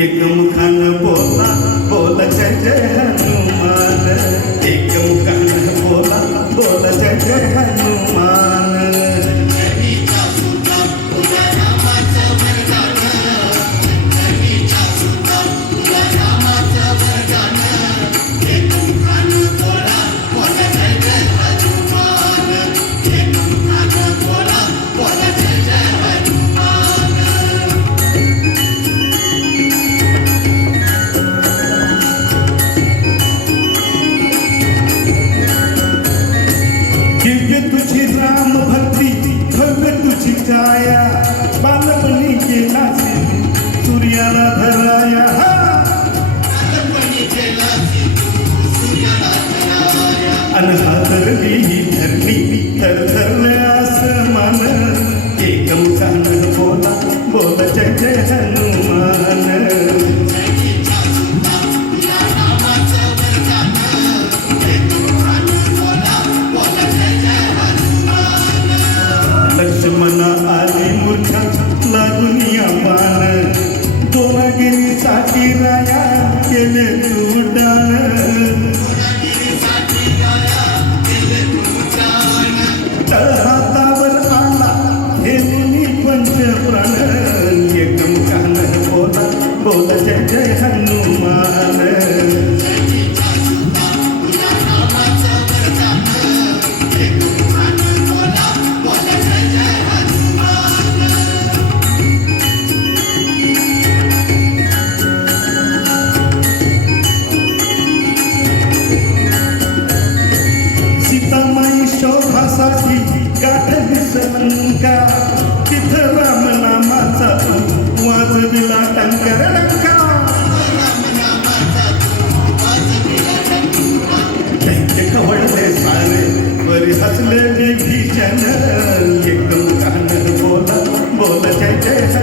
एकमुखानं बोला बोला जय जय हनुमान एकमुखानं बोला बोला जय जय हनुमान तुझी राम भक्ती भव्य तुझी काया बालपणी केला सूर्याला धराया अनहातरली धरली तर धरले आसमान एकमुखानं बोला बोला जय जय हनुमान लक्ष्मणा आली मूर्छा लागून या पान दोरागिरीसाठी राया केले उड्डाण तळहातावर आला घेऊन पंचप्राण एकमुखानं बोला बोला जय जय हनुमान सीतामाई शोभासाठी गाठली सलंका तिथं राम नामाचा वाजविला टंकार डंका त्यांचे खवळले सारे बरी हसले विभीषण एकमुखानं बोला बोला जय जय